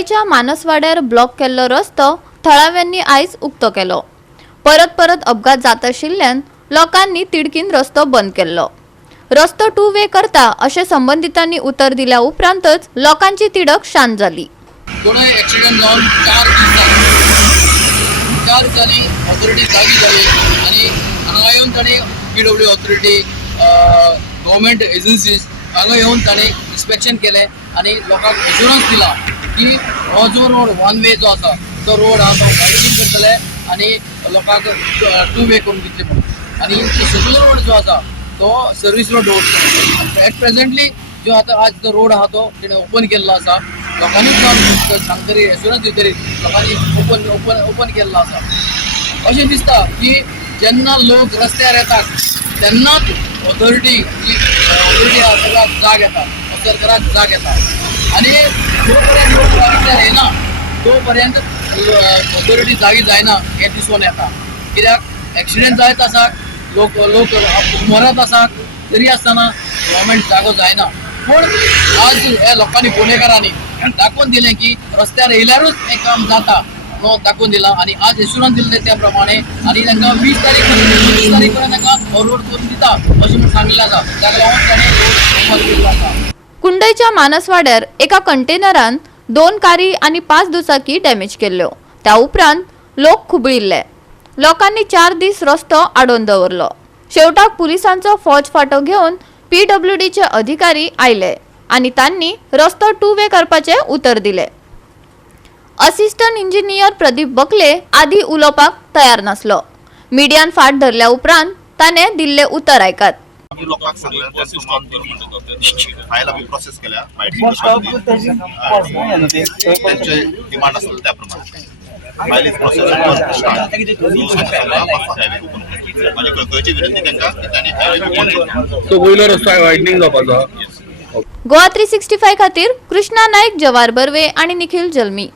कुंडयच्या मानसवाड्यार block केल्लो रस्तो थळाव्यांनी आयज उक्तो केलो। परत परत अपघात जात आशिल्ल्यान लोकांनी तिडकीन रस्तो बंद केल्लो। रस्तो 2 वे करता अशें संबंधितांनी उतर दिल्या उपरांतच लोकांची तिडक शांत जाली। कोणा ॲक्सिडेंट जावन 4 दिसांनी ऑथॉरिटी जागी जाली आणि हांगा येवन ताणें PW ऑथॉरिटी गव्हर्मेंट एजन्सीज हांगा येवन ताणें इन्स्पेक्शन केलें आणि लोकांक एश्युरन्स दिला की हो जो रोड 1 वे जो आसा तो रोड आहा तो वायडनींग करतले आणि लोकांक 2 वे करून दितले म्हणून। आणि सेक्युलर रोड जो आसा तो सर्वीस रोड दवरतले। एट प्रेझेंटली जो आता आज जो रोड आहा तो तेणें ओपन केल्लो आसा। लोकांनी सांगतरी एश्युरन्स दितरी लोकांनी ओपन केल्लो आसा। अशें दिसता की जेन्ना लोक रस्त्यार येतात तेन्नाच ऑथॉरिटी आहा ताका जाग येता, सरकाराक जाग येता आणि जो पर्यंत लोक रस्त्यार येना तो पर्यंत ऑथॉरिटी जागी जायना हें दिसून येता। कित्याक ॲक्सिडेंट जायत आसा, लोक मरत आसात तरी आसतना गव्हर्मेंट जागो जायना। पूण आज ह्या लोकांनी गुन्हेगारांनी दाखोवन दिलें की रस्त्यार येयल्यारूच हें काम जाता नो दाखोवन दिला आणि आज एश्युरन्स दिले त्या प्रमाणे आणि तांकां 20 तारीख पर्यंत तांकां हो रोड करून दिता अशें म्हणून सांगिल्लें आसा। ताका लागून ताणें रोड ओपन केल्लो आसा। कुंडयच्या मानसवाड्यार एका कंटेनरान 2 कारी आणि 5 दुचाकी डॅमेज केल्ल्यो। त्या उपरांत लोक खुबळिल्ले। लोकांनी 4 दीस रस्तो आडोवन दवरलो। शेवटाक पुलिसांचो फौज फाटो घेवन PWDचे अधिकारी आयले आणि तांणी रस्तो 2 वे करपाचे उतर दिले। असिस्टंट इंजिनियर प्रदीप बकले आधी उलोवपाक तयार नासलो। मीडियान फाट धरल्या उपरांत ताणें दिल्ले उतर आयकात। लोकांक सांगलें फायल आमी प्रोसेस केल्या त्यांचे डिमांड आसले त्या प्रमाणे फायल इज प्रोसेस म्हणजे कळकळीची विनंती तांकां तांणी हायवे ओपन केला तो वयलो रस्तो वायडनींग जावपाचो। गोवा 365 खातीर कृष्णा नायक, जवार बर्वे आणि निखिल जल्मी।